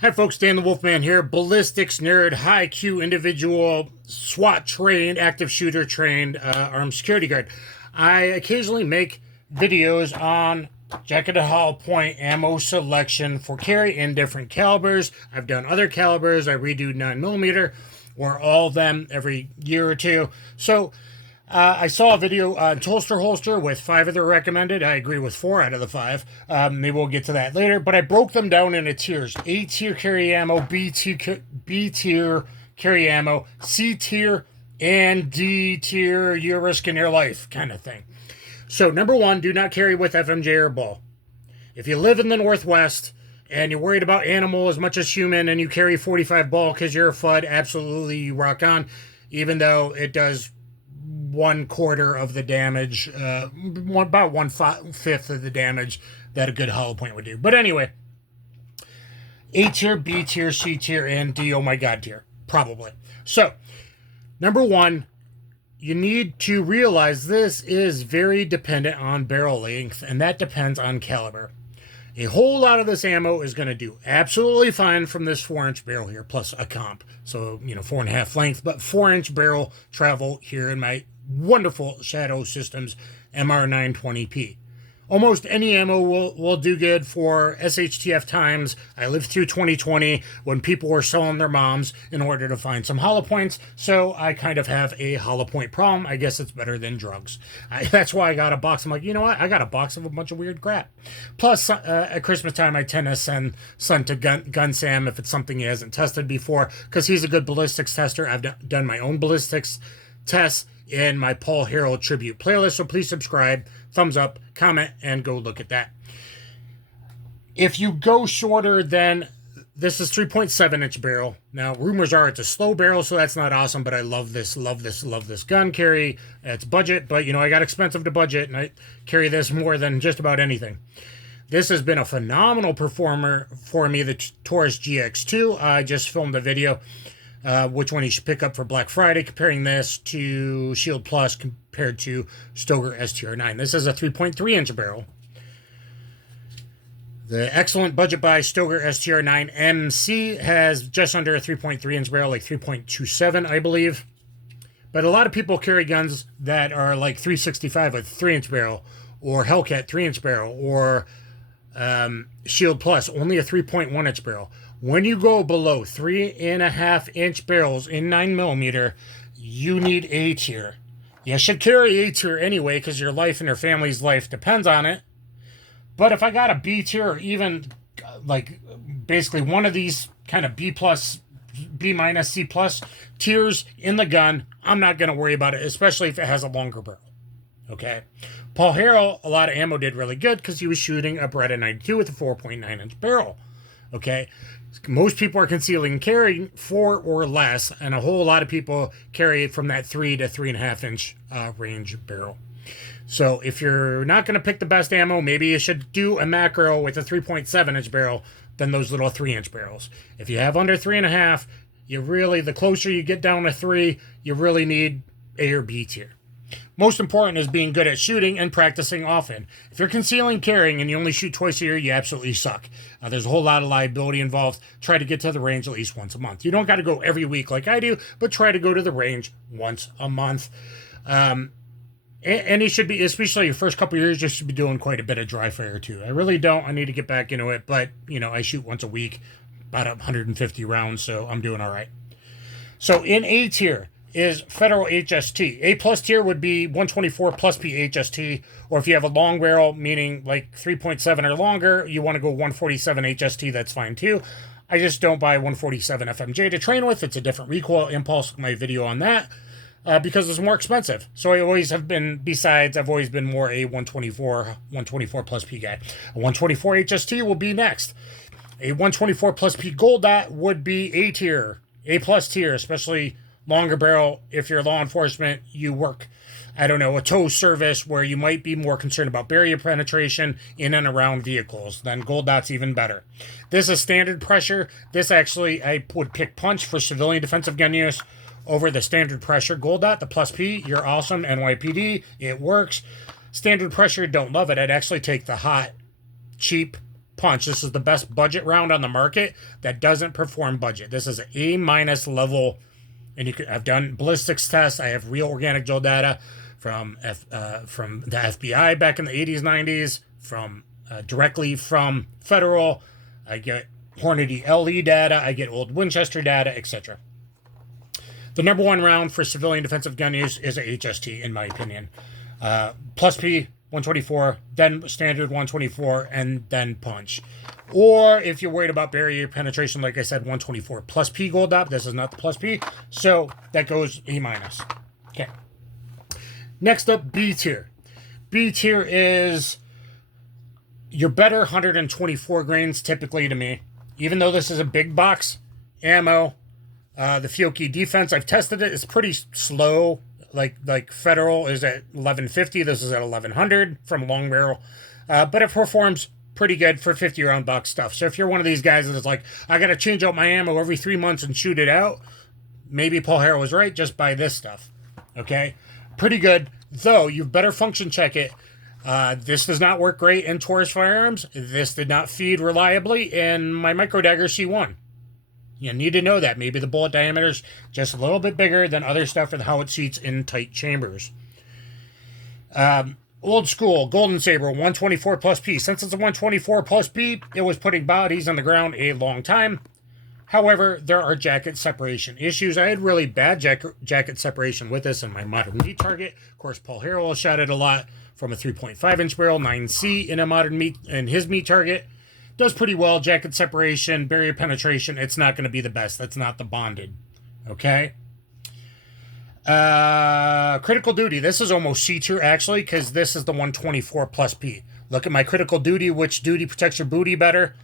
Hi folks, Dan the Wolfman here, ballistics nerd, high Q individual, SWAT trained, active shooter trained, armed security guard. I occasionally make videos on jacketed hollow point ammo selection for carry in different calibers. I've done other calibers, I redo 9mm or all of them every year or two. So I saw a video on Holster with 5 of the recommended. I agree with 4 out of the 5. Maybe we'll get to that later. But I broke them down into tiers. A tier carry ammo, B tier carry ammo, C tier, and D tier, you're risking your life kind of thing. So number 1, do not carry with FMJ or ball. If you live in the Northwest and you're worried about animal as much as human and you carry 45 ball because you're a FUD, absolutely you rock on, even though it does 1/4 of the damage, about 1/5 of the damage that a good hollow point would do. But anyway, A tier, B tier, C tier, and D, oh my god tier, probably. So, number 1, you need to realize this is very dependent on barrel length, and that depends on caliber. A whole lot of this ammo is going to do absolutely fine from this 4-inch barrel here, plus a comp. So, 4.5 length, but 4-inch barrel travel here in my wonderful Shadow Systems MR920P. Almost any ammo will do good for SHTF times. I lived through 2020 when people were selling their moms in order to find some hollow points, so I kind of have a hollow point problem. I guess it's better than drugs. That's why I got a box. I'm like, you know what? I got a box of a bunch of weird crap. Plus, at Christmas time, I tend to send son to Gun Sam if it's something he hasn't tested before, because he's a good ballistics tester. I've done my own ballistics tests in my Paul Harrell tribute playlist, so please subscribe, thumbs up, comment, and go look at that. If you go shorter than, this is 3.7-inch barrel. Now, rumors are it's a slow barrel, so that's not awesome, but I love this gun carry. It's budget, but I got expensive to budget, and I carry this more than just about anything. This has been a phenomenal performer for me, the Taurus GX2. I just filmed a video which one you should pick up for Black Friday, comparing this to Shield Plus compared to DocGkr STR9. This is a 3.3-inch barrel. The excellent budget buy DocGkr STR9 MC has just under a 3.3-inch barrel, like 3.27, I believe. But a lot of people carry guns that are like 365 with 3-inch barrel, or Hellcat 3-inch barrel, or Shield Plus, only a 3.1-inch barrel. When you go below 3.5-inch barrels in 9mm, you need A tier. You should carry A tier anyway, because your life and your family's life depends on it. But if I got a B tier, or even like basically one of these kind of B plus, B minus, C plus tiers in the gun, I'm not going to worry about it, especially if it has a longer barrel. Okay? Paul Harrell, a lot of ammo did really good because he was shooting a Beretta 92 with a 4.9-inch barrel. Okay? Most people are concealing and carrying 4 or less, and a whole lot of people carry it from that 3 to 3.5-inch range barrel. So if you're not going to pick the best ammo, maybe you should do a macro with a 3.7-inch barrel than those little 3-inch barrels. If you have under 3.5, the closer you get down to 3, you really need A or B tier. Most important is being good at shooting and practicing often. If you're concealing carrying and you only shoot twice a year, you absolutely suck. There's a whole lot of liability involved. Try to get to the range at least once a month. You don't got to go every week like I do, but try to go to the range once a month. And you should be, especially your first couple of years, you should be doing quite a bit of dry fire too. I really don't. I need to get back into it, but I shoot once a week, about 150 rounds, so I'm doing all right. So in A tier is Federal HST. A plus tier would be 124 plus P HST, or if you have a long barrel, meaning like 3.7 or longer, you want to go 147 HST, that's fine too. I just don't buy 147 FMJ to train with. It's a different recoil impulse, my video on that, because it's more expensive. So I've always been more a 124 plus P guy. A 124 HST will be next. A 124 plus P Gold Dot would be A tier, A plus tier, especially longer barrel. If you're law enforcement, you work, a tow service where you might be more concerned about barrier penetration in and around vehicles, then Gold Dot's even better. This is standard pressure. This actually, I would pick punch for civilian defensive gun use over the standard pressure Gold Dot. The plus P, you're awesome. NYPD, it works. Standard pressure, don't love it. I'd actually take the hot, cheap punch. This is the best budget round on the market that doesn't perform budget. This is an A- level, and I've done ballistics tests. I have real organic gel data from the FBI back in the 80s, 90s, from directly from Federal. I get Hornady LE data. I get old Winchester data, etc. The number one round for civilian defensive gun use is a HST, in my opinion. Plus P, 124, then standard 124, and then punch. Or if you're worried about barrier penetration, like I said, 124 plus P gold up. This is not the plus P, so that goes A-. Okay. Next up, B tier. B tier is your better 124 grains, typically, to me. Even though this is a big box ammo, the Fiocchi defense, I've tested it. It's pretty slow. Like Federal is at 1150. This is at 1100 from long barrel. But it performs pretty good for 50 round box stuff. So if you're one of these guys that's like, I got to change out my ammo every 3 months and shoot it out, maybe Paul Harrell was right. Just buy this stuff. Okay? Pretty good. Though, you better function check it. This does not work great in Taurus firearms. This did not feed reliably in my Micro Dagger C1. You need to know that. Maybe the bullet diameter's just a little bit bigger than other stuff and how it seats in tight chambers. Old school, Golden Saber, 124 plus P. Since it's a 124 plus P, it was putting bodies on the ground a long time. However, there are jacket separation issues. I had really bad jacket separation with this in my modern meat target. Of course, Paul Harrell shot it a lot from a 3.5-inch barrel, 9C in a modern meat, in his meat target. Does pretty well. Jacket separation, barrier penetration, it's not going to be the best. That's not the bonded. Okay? Critical duty. This is almost C tier, actually, because this is the 124 plus P. Look at my critical duty. Which duty protects your booty better?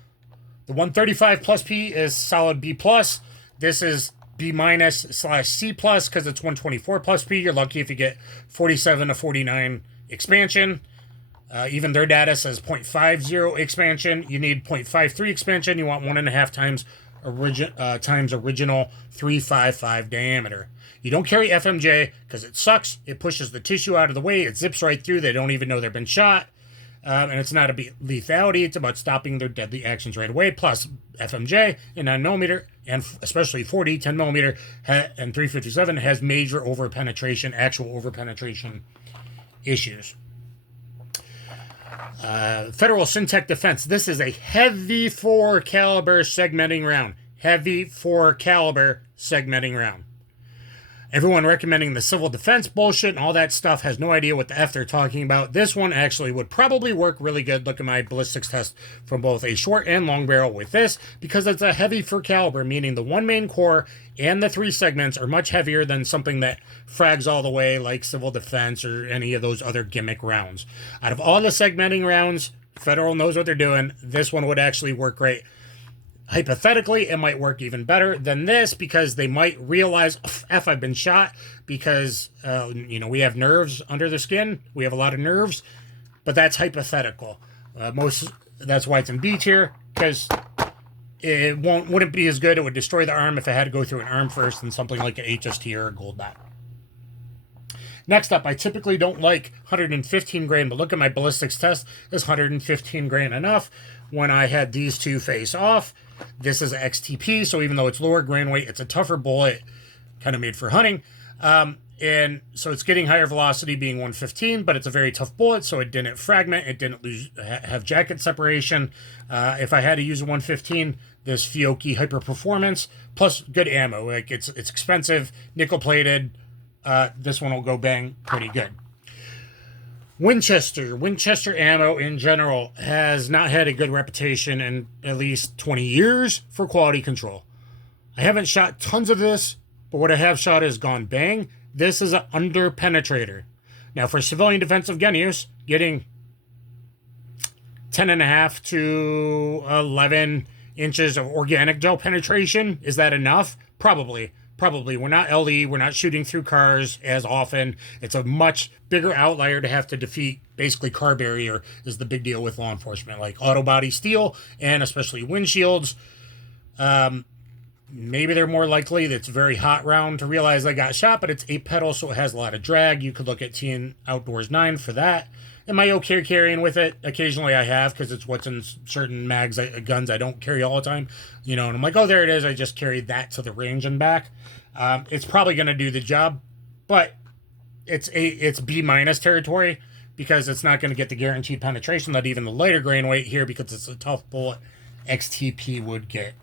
The 135 plus P is solid B+. This is B-/C+ because it's 124 plus P. You're lucky if you get 47 to 49 expansion. Even their data says 0.50 expansion. You need 0.53 expansion. You want 1.5 times original 355 diameter. You don't carry FMJ because it sucks. It pushes the tissue out of the way. It zips right through. They don't even know they've been shot. And it's not about lethality. It's about stopping their deadly actions right away. Plus, FMJ in 9mm, and especially 40, 10mm, and 357 has major overpenetration, actual overpenetration issues. Federal Syntech Defense. This is a heavy 4 caliber segmenting round. Heavy 4 caliber segmenting round. Everyone recommending the civil defense bullshit and all that stuff has no idea what the F they're talking about. This one actually would probably work really good. Look at my ballistics test from both a short and long barrel with this, because it's a heavy 4 caliber, meaning the one main core and the 3 segments are much heavier than something that frags all the way like civil defense or any of those other gimmick rounds. Out of all the segmenting rounds, Federal knows what they're doing. This one would actually work great. Hypothetically, it might work even better than this because they might realize, F, I've been shot, because, we have nerves under the skin. We have a lot of nerves, but that's hypothetical. That's why it's in B tier, because it wouldn't be as good. It would destroy the arm if it had to go through an arm first than something like an HST or a gold dot. Next up, I typically don't like 115 grain, but look at my ballistics test. Is 115 grain enough? When I had these two face off, this is XTP, so even though it's lower grain weight, it's a tougher bullet, kind of made for hunting. And so it's getting higher velocity being 115, but it's a very tough bullet, so it didn't fragment, it didn't have jacket separation. If I had to use a 115, this Fiocchi Hyper Performance, plus good ammo. Like it's expensive, nickel plated. This one will go bang pretty good. Winchester ammo in general has not had a good reputation in at least 20 years for quality control. I haven't shot tons of this, but what I have shot has gone bang. This is an under penetrator. Now for civilian defensive gun use, getting 10.5 to 11 inches of organic gel penetration, is that enough? Probably. We're not LE, we're not shooting through cars as often. It's a much bigger outlier to have to defeat. Basically, car barrier is the big deal with law enforcement, like auto body steel and especially windshields. maybe they're more likely that it's a very hot round to realize they got shot, but it's 8 pedal, so it has a lot of drag. You could look at TN Outdoors 9 for that. Am I okay carrying with it? Occasionally I have, because it's what's in certain mags, guns I don't carry all the time. You know, and I'm like, oh, there it is. I just carried that to the range and back. It's probably going to do the job, but it's B- territory, because it's not going to get the guaranteed penetration that even the lighter grain weight here, because it's a tough bullet, XTP would get.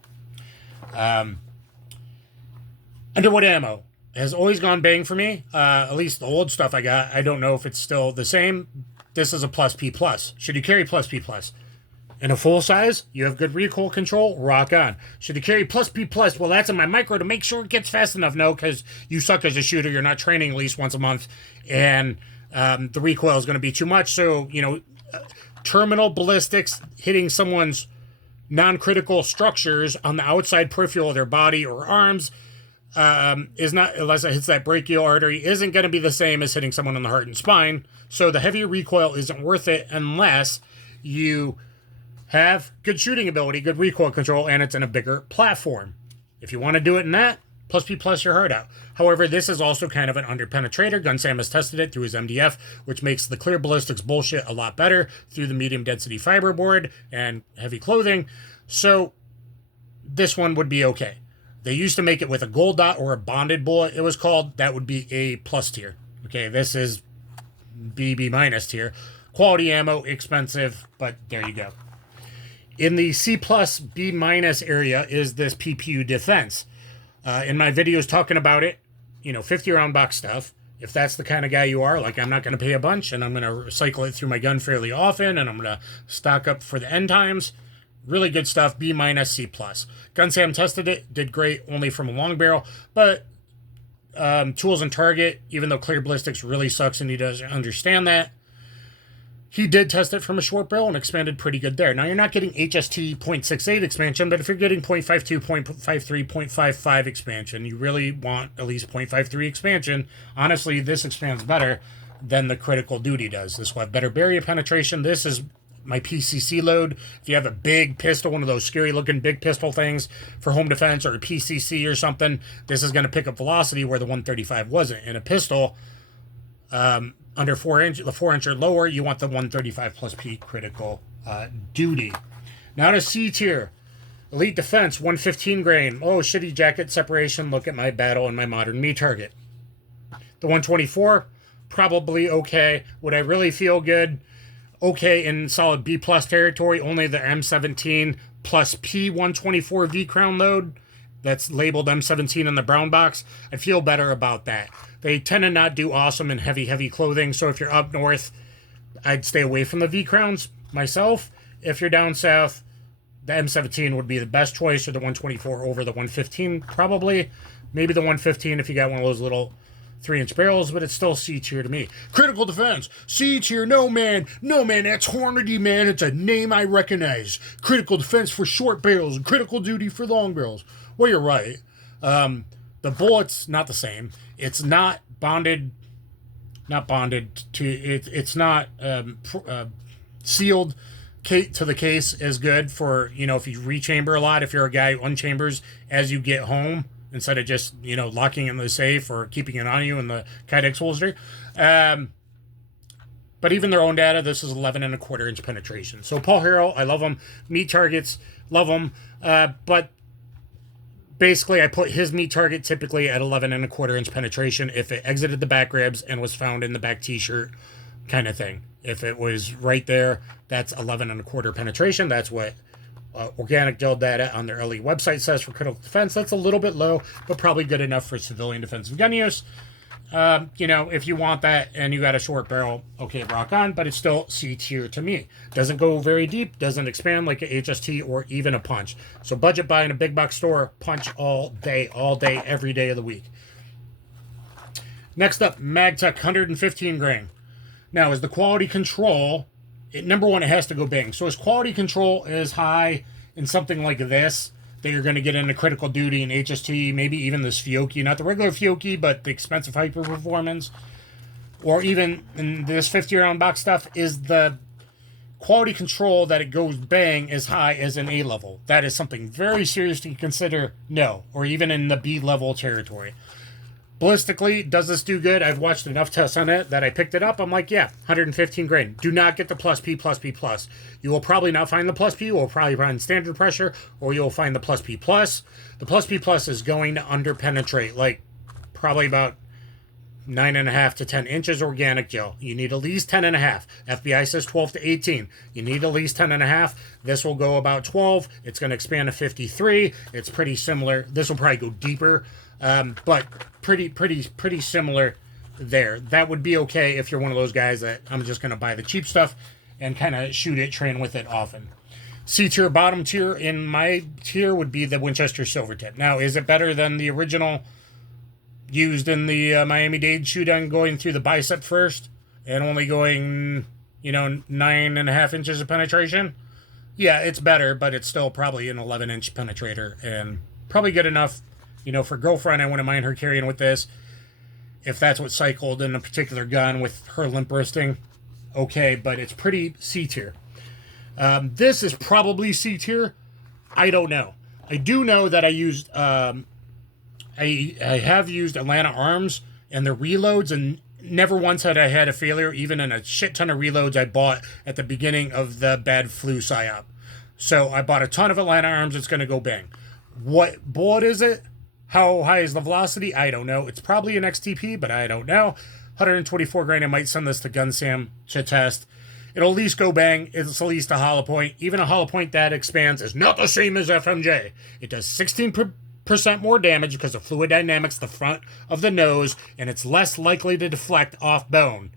Underwood ammo has always gone bang for me. At least the old stuff I got. I don't know if it's still the same. This is a plus P plus. Should you carry plus P plus? In a full size, you have good recoil control, rock on. Should you carry plus P plus? Well, that's in my micro to make sure it gets fast enough. No, because you suck as a shooter. You're not training at least once a month, and the recoil is going to be too much. So, you know, terminal ballistics hitting someone's non-critical structures on the outside peripheral of their body or arms is not, unless it hits that brachial artery, isn't going to be the same as hitting someone in the heart and spine. So the heavier recoil isn't worth it unless you have good shooting ability, good recoil control, and it's in a bigger platform. If you want to do it in that, plus P plus your heart out. However, this is also kind of an under-penetrator. Gun Sam has tested it through his MDF, which makes the clear ballistics bullshit a lot better through the medium density fiberboard and heavy clothing. So this one would be okay. They used to make it with a gold dot or a bonded bullet, it was called. That would be A plus tier. Okay, this is B minus tier. Quality ammo, expensive, but there you go. In the C plus B minus area is this PPU defense. In my videos talking about it, you know, 50 round box stuff. If that's the kind of guy you are, like, I'm not going to pay a bunch and I'm going to recycle it through my gun fairly often and I'm going to stock up for the end times. Really good stuff, B minus, C plus. Gun Sam tested it, did great, only from a long barrel, but tools and target, even though clear ballistics really sucks and he doesn't understand that, he did test it from a short barrel and expanded pretty good there. Now, you're not getting HST 0.68 expansion, but if you're getting 0.52, 0.53, 0.55 expansion, you really want at least 0.53 expansion. Honestly, this expands better than the critical duty does. This will have better barrier penetration. This is my PCC load. If you have a big pistol, one of those scary looking big pistol things for home defense or a PCC or something, this is going to pick up velocity where the 135 wasn't. In a pistol, under 4 inch, the 4 inch or lower, you want the 135 plus P critical duty. Now to C tier. Elite Defense, 115 grain. Oh, shitty jacket separation. Look at my battle and my modern me target. The 124, probably okay. Would I really feel good? Okay in solid B plus territory. Only the M17 plus P 124 V crown load that's labeled M17 in the brown box. I feel better about that. They tend to not do awesome in heavy clothing, so if you're up north, I'd stay away from the V crowns myself. If you're down south, the M17 would be the best choice, or the 124 over the 115 probably. Maybe the 115 if you got one of those little 3-inch barrels, but it's still C tier to me. Critical defense, C tier, no man, that's Hornady, man. It's a name I recognize. Critical defense for short barrels and critical duty for long barrels. Well, you're right. The bullet's not the same. It's not bonded to it. It's not sealed to the case as good for, you know, if you rechamber a lot. If you're a guy who unchambers as you get home, instead of just, you know, locking it in the safe or keeping it on you in the Kydex holster. But even their own data, this is 11.25 inch penetration. So Paul Harrell, I love him. Meat targets, love him. But basically, I put his meat target typically at 11.25 inch penetration if it exited the back ribs and was found in the back t-shirt kind of thing. If it was right there, that's 11.25 penetration. That's what organic gel data on their LE website says for critical defense. That's a little bit low, but probably good enough for civilian defensive gun use. You know, if you want that and you got a short barrel, okay, rock on, but it's still C tier to me. Doesn't go very deep, doesn't expand like a HST or even a punch. So budget buy in a big box store, punch all day, every day of the week. Next up, MagTech 115 grain. Now, is the quality control, number one, it has to go bang. So is quality control as high in something like this that you're going to get into critical duty and HST, maybe even this Fiocchi, not the regular Fiocchi, but the expensive hyper performance, or even in this 50 round box stuff, is the quality control that it goes bang as high as an A level. That is something very serious to consider. No, or even in the B level territory. Ballistically, does this do good? I've watched enough tests on it that I picked it up. I'm like, yeah, 115 grain. Do not get the plus P, plus P, plus. You will probably not find the plus P. You will probably find standard pressure, or you'll find the plus P plus. The plus P plus is going to underpenetrate, like probably about 9.5 to 10 inches organic gel. You need at least 10.5. FBI says 12 to 18. You need at least 10.5. This will go about 12. It's going to expand to 53. It's pretty similar. This will probably go deeper, but pretty similar there. That would be okay if you're one of those guys that I'm just going to buy the cheap stuff and kind of shoot it, train with it often. C tier, bottom tier in my tier would be the Winchester Silvertip. Now, is it better than the original used in the Miami-Dade shootout, going through the bicep first and only going, 9.5 inches of penetration? Yeah, it's better, but it's still probably an 11-inch penetrator and probably good enough. For girlfriend, I wouldn't mind her carrying with this. If that's what cycled in a particular gun with her limp wristing, okay, but it's pretty C tier. This is probably C tier. I don't know. I do know that I used, I have used Atlanta Arms and the reloads, and never once had I had a failure, even in a shit ton of reloads I bought at the beginning of the bad flu psyop. So I bought a ton of Atlanta Arms. It's going to go bang. What bullet is it? How high is the velocity? I don't know. It's probably an XTP, but I don't know. 124 grain. I might send this to Gun Sam to test. It'll at least go bang. It's at least a hollow point. Even a hollow point that expands is not the same as FMJ. It does 16% more damage because of fluid dynamics, the front of the nose, and it's less likely to deflect off bone.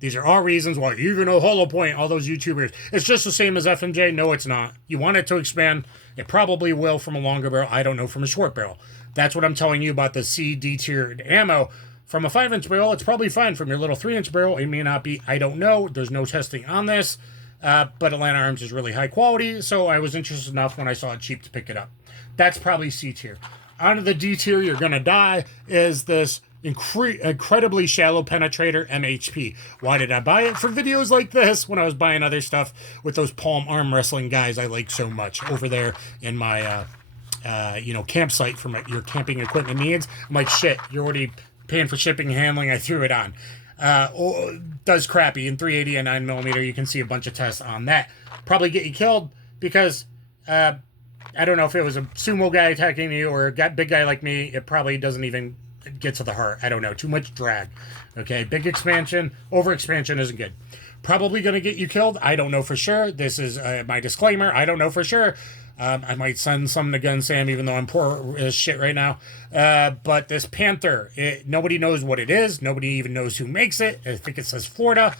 These are all reasons why even a hollow point, all those YouTubers, it's just the same as FMJ. No, it's not. You want it to expand. It probably will from a longer barrel. I don't know from a short barrel. That's what I'm telling you about the C, D tiered ammo. From a 5-inch barrel, it's probably fine. From your little 3-inch barrel, it may not be. I don't know. There's no testing on this. But Atlanta Arms is really high quality, so I was interested enough when I saw it cheap to pick it up. That's probably C tier. On to the D tier, you're going to die, is this incredibly shallow penetrator MHP. Why did I buy it? For videos like this, when I was buying other stuff with those palm arm wrestling guys I like so much over there in my campsite for your camping equipment needs. I'm like, shit, you're already paying for shipping and handling. I threw it on. Does crappy in 380 and 9mm. You can see a bunch of tests on that. Probably get you killed because I don't know if it was a sumo guy attacking you or a big guy like me. It probably doesn't even get to the heart. I don't know. Too much drag. Okay, big expansion. Over expansion isn't good. Probably going to get you killed. I don't know for sure. This is my disclaimer. I don't know for sure. I might send some to Gun Sam, even though I'm poor as shit right now. But this Panther, nobody knows what it is. Nobody even knows who makes it. I think it says Florida.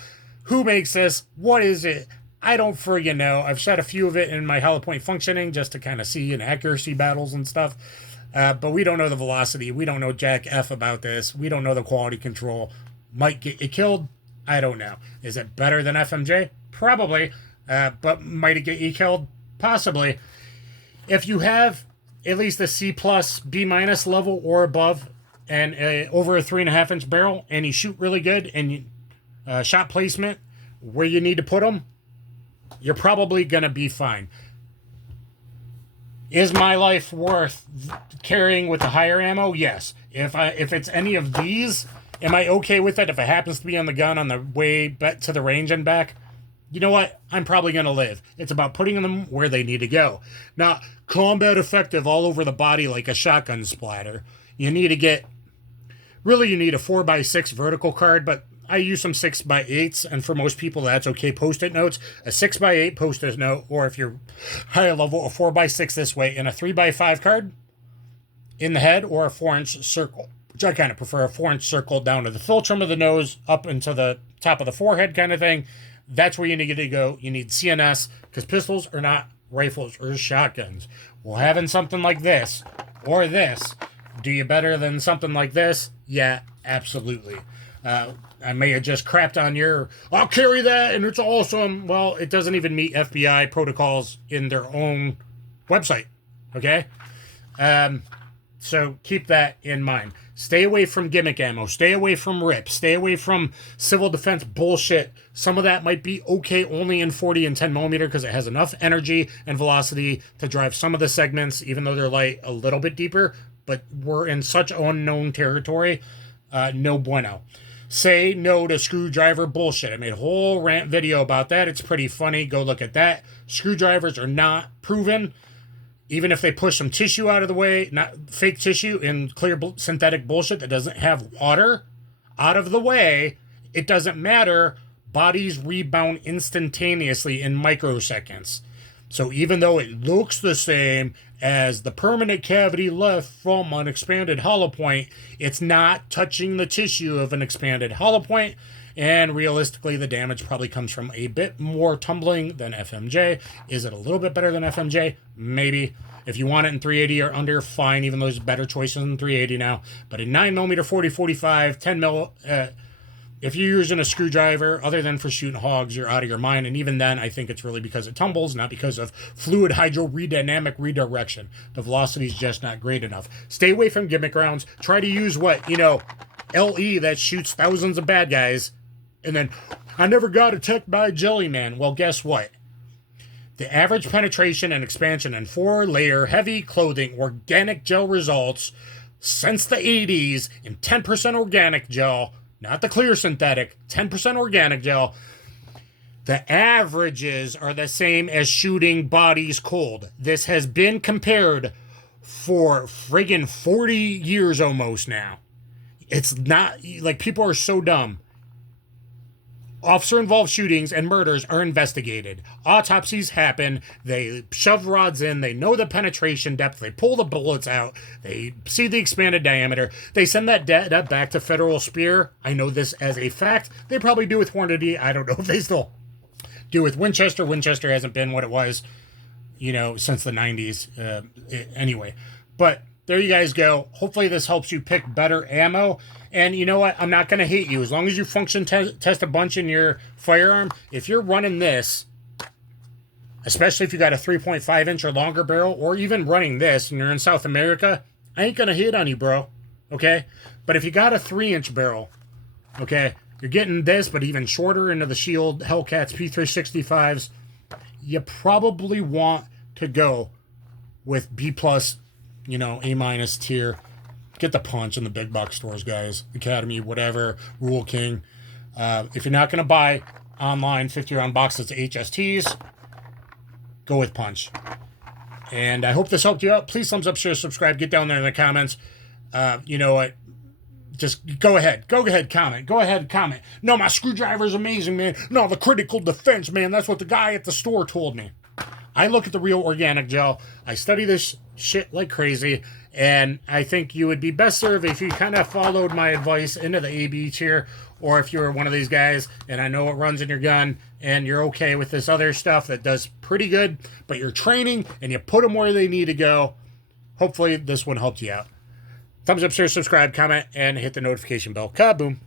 Who makes this? What is it? I don't friggin' know. I've shot a few of it in my hollow point functioning just to kind of see in accuracy battles and stuff. But we don't know the velocity. We don't know jack F about this. We don't know the quality control. Might get you killed. I don't know. Is it better than FMJ? Probably. But might it get you killed? Possibly. If you have at least a C+, B- level or above, and over a 3.5-inch barrel, and you shoot really good, and shot placement where you need to put them, you're probably going to be fine. Is my life worth carrying with the higher ammo? Yes. If it's any of these, am I okay with it? If it happens to be on the gun on the way back to the range and back, you know what? I'm probably going to live. It's about putting them where they need to go. Not combat effective all over the body like a shotgun splatter. You need a 4x6 vertical card, but I use some 6x8s, and for most people that's okay. Post-it notes, a 6x8 post-it note, or if you're higher level, a 4x6 this way, and a 3x5 card in the head, or a 4-inch circle, which I kind of prefer. A 4-inch circle down to the philtrum of the nose, up into the top of the forehead kind of thing. That's where you need to go. You need CNS, because pistols are not rifles or shotguns. Well, having something like this, or this, do you better than something like this? Yeah, absolutely. I may have just crapped on I'll carry that and it's awesome. Well, it doesn't even meet FBI protocols in their own website. Okay? So So keep that in mind. Stay away from gimmick ammo. Stay away from RIP. Stay away from civil defense bullshit. Some of that might be okay only in 40 and 10 millimeter because it has enough energy and velocity to drive some of the segments, even though they're light, a little bit deeper. But we're in such unknown territory. No bueno. Say no to screwdriver bullshit. I made a whole rant video about that. It's pretty funny. Go look at that. Screwdrivers are not proven. Even if they push some tissue out of the way, not fake tissue and clear synthetic bullshit that doesn't have water out of the way, it doesn't matter. Bodies rebound instantaneously in microseconds. So even though it looks the same as the permanent cavity left from an expanded hollow point, it's not touching the tissue of an expanded hollow point. And realistically, the damage probably comes from a bit more tumbling than FMJ. Is it a little bit better than FMJ? Maybe. If you want it in 380 or under, fine, even though there's better choices in 380 now. But in 9mm, 40, 45, 10 mil, if you're using a screwdriver, other than for shooting hogs, you're out of your mind. And even then, I think it's really because it tumbles, not because of fluid hydrodynamic redirection. The velocity is just not great enough. Stay away from gimmick rounds. Try to use what, LE that shoots thousands of bad guys. And then, I never got attacked by a jelly man. Well, guess what? The average penetration and expansion in 4-layer heavy clothing organic gel results since the 80s in 10% organic gel, not the clear synthetic, 10% organic gel. The averages are the same as shooting bodies cold. This has been compared for friggin' 40 years almost now. It's not, like, people are so dumb. Officer-involved shootings and murders are investigated. Autopsies happen. They shove rods in. They know the penetration depth. They pull the bullets out. They see the expanded diameter. They send that data back to Federal Speer. I know this as a fact. They probably do with Hornady. I don't know if they still do with Winchester. Winchester hasn't been what it was, since the 90s. Anyway, but there you guys go. Hopefully this helps you pick better ammo. And you know what? I'm not going to hate you. As long as you function test a bunch in your firearm, if you're running this, especially if you got a 3.5 inch or longer barrel, or even running this and you're in South America, I ain't going to hit on you, bro. Okay? But if you got a 3-inch barrel, okay, you're getting this, but even shorter into the Shield Hellcats P365s, you probably want to go with B+, A- tier. Get the punch in the big box stores, guys. Academy, whatever, Rule King. If you're not going to buy online 50-round boxes of HSTs, go with punch. And I hope this helped you out. Please thumbs up, share, subscribe. Get down there in the comments. You know what? Just go ahead. Go ahead, comment. Go ahead, comment. No, my screwdriver's amazing, man. No, the critical defense, man. That's what the guy at the store told me. I look at the real organic gel. I study this shit like crazy. And I think you would be best served if you kind of followed my advice into the AB tier, or if you're one of these guys and I know it runs in your gun and you're okay with this other stuff that does pretty good, but you're training and you put them where they need to go. Hopefully this one helped you out. Thumbs up, share, subscribe, comment, and hit the notification bell. Kaboom.